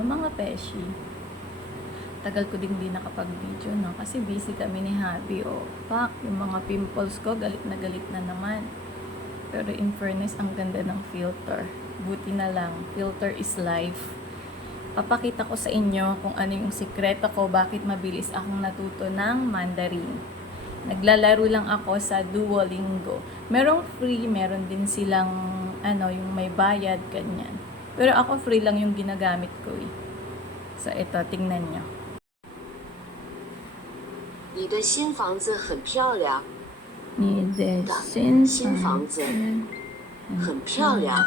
Hello mga peshi. Tagal ko din di nakapag-video, no? Kasi busy kami ni Habi. O, pak, yung mga pimples ko, galit na naman. Pero in fairness, ang ganda ng filter. Buti na lang, filter is life. Papakita ko sa inyo kung ano yung sikreto ko, bakit mabilis akong natuto ng Mandarin. Naglalaro lang ako sa Duolingo. Merong free, meron din silang, yung may bayad, ganyan. Pero ako free lang yung ginagamit ko eh. So, ito, tingnan nyo. 你的新房子很漂亮。你的新新房房子子很漂亮。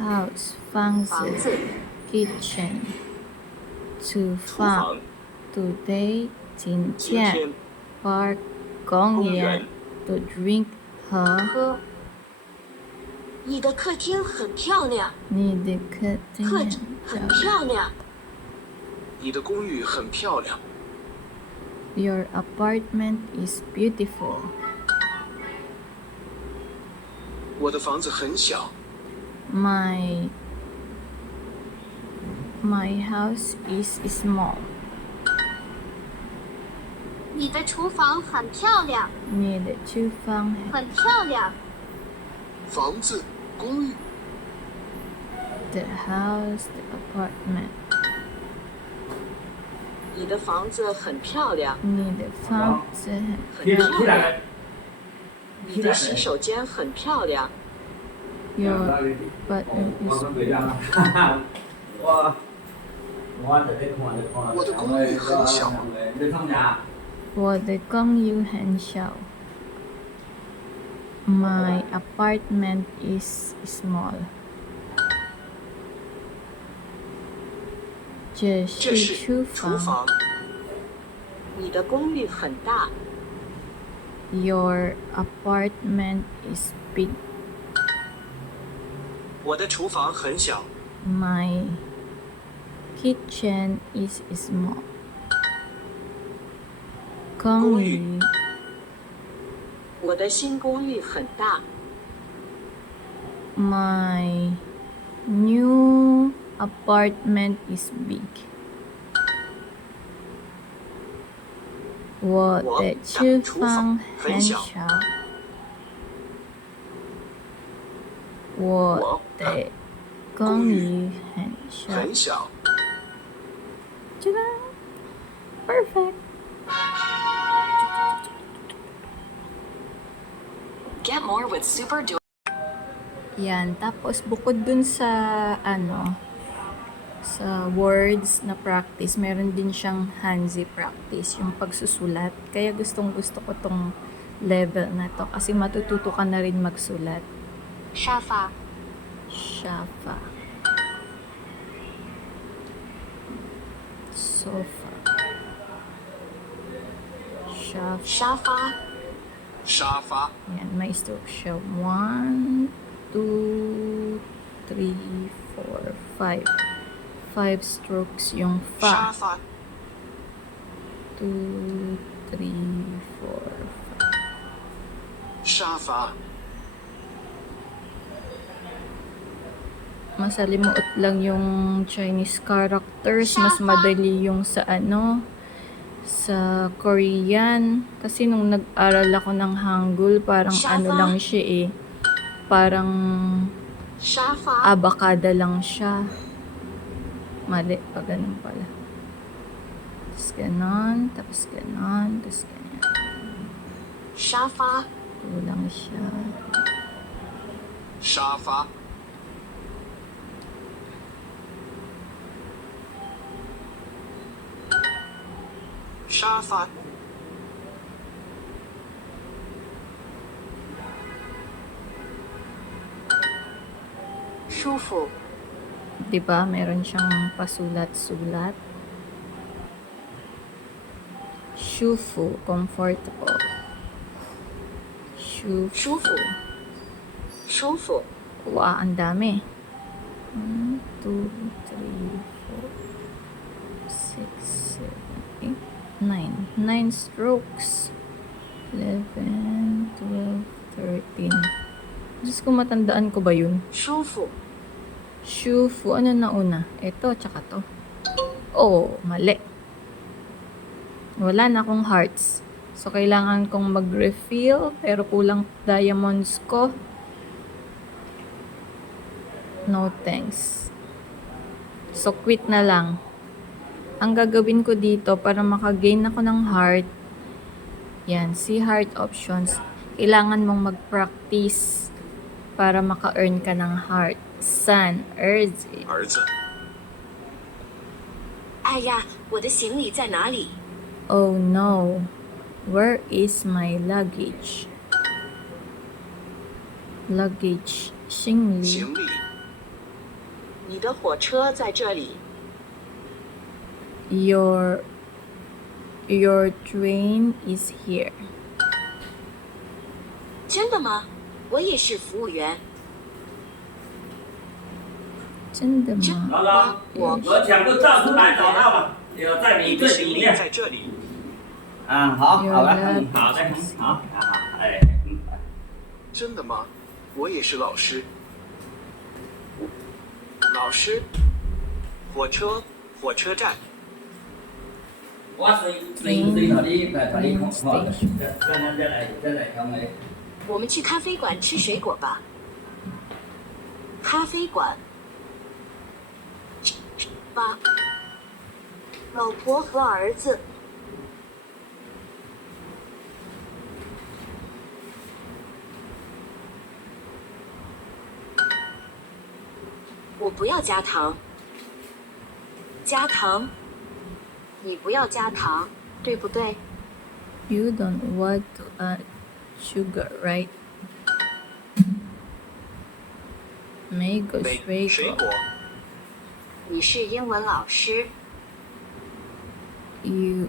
House 房子房子 kitchen 厨厨房房、 today 今今天天、 park 公园公园、 to drink 喝喝。你的客厅很漂亮。你的客厅客厅很漂亮。你的公寓很漂亮。 Your apartment is beautiful. 我的房子很小， My house is small. 你的厨房很漂亮。你的厨房很漂亮。房子、公寓， the house the apartment. 你的房子很漂亮。你的房子很漂亮。你的洗手间很漂亮。 your apartment is 我的公寓很小，我的公寓很小。My apartment is small. 这这是是厨房。厨房。你的公寓很大。 Your apartment is big. 我的厨房很小， My kitchen is small. 公寓我的新公寓很大。 My new apartment is big. 我的厨房很小。我的公寓很小。很小。 Perfect. Get more with Super Duo. Yan. Tapos, bukod dun sa, sa words na practice, meron din siyang hanzi practice, yung pagsusulat. Kaya gustong gusto ko tong level na to kasi matututo ka na rin magsulat. 沙发。 Shafa. Sofa. Shafa. 沙发。沙发、 Yan, may stroke siya. 1, 2, 3, 4, 5. 5 strokes yung 沙 fa. 发、 2, 3, 4, 5. 沙发。 Masalimuot lang yung Chinese characters. Mas madali yung sa sa Korean. Kasi nung nag-aral ako ng Hangul, parang lang siya eh. Parang 沙发。 abakada lang siya. Mali pa, ganun pala. Tapos ganon, tapos ganon, tapos ganyan. 沙发。 Kulang siya. 沙发、 沙发、 舒服。 Diba? Meron siyang pasulat-sulat. Shufu, comfortable. 舒服。舒服。 Wow, ang dami. 1, 2, 3, 4, 6, 7, 8, 9. 9 strokes. 11, 12, 13. Diyos ko, matandaan ko ba yun? 舒服。Shufu. Ano na una? Ito, tsaka to. Oh, mali. Wala na akong hearts. So, kailangan kong mag-refill. Pero kulang diamonds ko. No thanks. So, quit na lang. Ang gagawin ko dito para makagain ako ng heart. Yan, see heart options. Kailangan mong mag-practice para maka-earn ka ng heart. San, Erzi. 儿子，哎呀，我的行李在哪里？ Oh no. Where is my luggage? Luggage. 行李。行李，你的火车在这里。 Your train is here. 真的吗？我也是服务员。真的真吗？老老，我我全部照出来找到了，有在你这你的行李里面。在这里。啊，好，有好的，了好的，好，好，哎，真的吗？我也是老师。老师，火车站，我水头哩，头哩空空的，再来看没？我们去咖啡馆吃水果吧。咖啡馆。爸，老婆和儿子。我不要加糖。加糖。你不要加糖，对不对？ You don't want to add sugar, right? 每个水果，你是英文老师。 You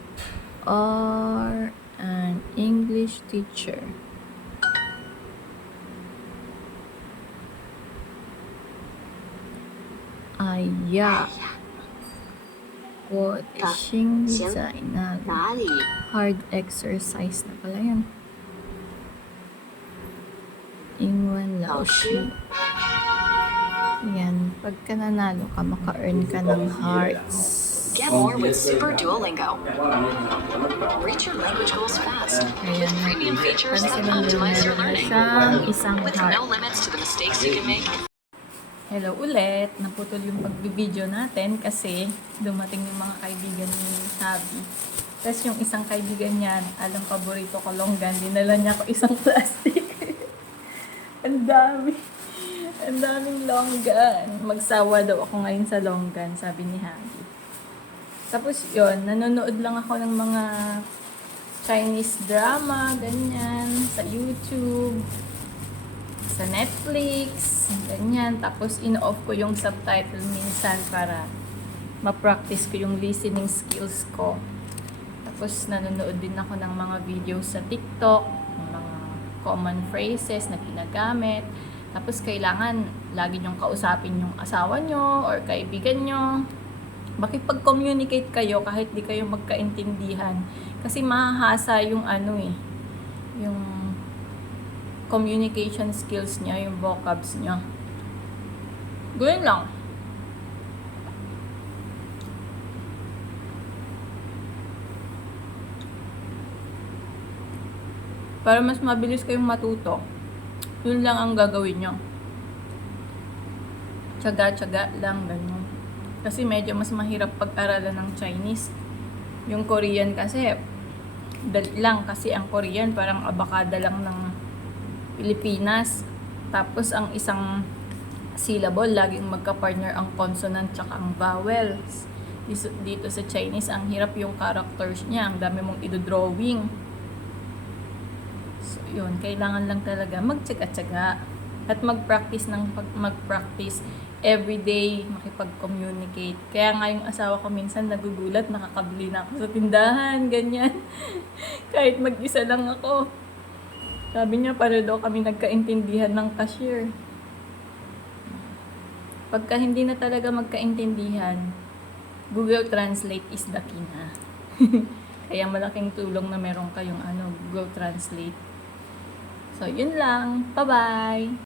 are an English teacher. Aya, 哎呀，我的行李在那里？哪里？ Hard exercise na pala yan. 英文老師。Yan, pagka nanalo ka, maka-earn ka ng hearts. Get more with Super Duolingo. Reach your language goals fast with premium features that optimize your learning. Siyang isang With heart. no limits to the mistakes you can make. Hello ulit. Naputol yung pagbibideo natin kasi dumating yung mga kaibigan ni Habi. Tapos yung isang kaibigan niya, alam paborito ko longgan, dinala niya ako isang plastic. Ang dami. Ang daming longgan. Magsawa daw ako ngayon sa longgan, sabi ni Habi. Tapos yon, nanonood lang ako ng mga Chinese drama, ganyan, sa YouTube, sa Netflix, ganyan. Tapos in-off ko yung subtitle minsan para ma-practice ko yung listening skills ko. Tapos nanonood din ako ng mga videos sa TikTok, ng mga common phrases na ginagamit. Tapos kailangan lagi nyong kausapin yung asawa nyo or kaibigan nyo. Makipag-communicate kayo kahit di kayo magkaintindihan. Kasi mahahasa yung yung communication skills niya, yung vocabs niya. Gawin lang. Para mas mabilis kayong matuto, yun lang ang gagawin nyo. Tsaga-tsaga lang, ganyan. Kasi medyo mas mahirap pag-aralan ng Chinese. Yung Korean kasi, dali lang kasi ang Korean parang abakada lang ng Pilipinas. Tapos ang isang syllable, laging magka-partner ang consonant tsaka ang vowels. Dito sa Chinese, ang hirap yung characters niya. Ang dami mong idodrawing. So, yun. Kailangan lang talaga magtsaga-tsaga at mag-practice everyday, makipag-communicate. Kaya nga yung asawa ko minsan nagugulat, nakakabili na ako sa tindahan, ganyan. Kahit mag-isa lang ako. Sabi niya, para daw kami nagkaintindihan ng cashier. Pagka hindi na talaga magkaintindihan, Google Translate is the key na. Kaya malaking tulong na meron kayong Google Translate. So, yun lang. Bye-bye!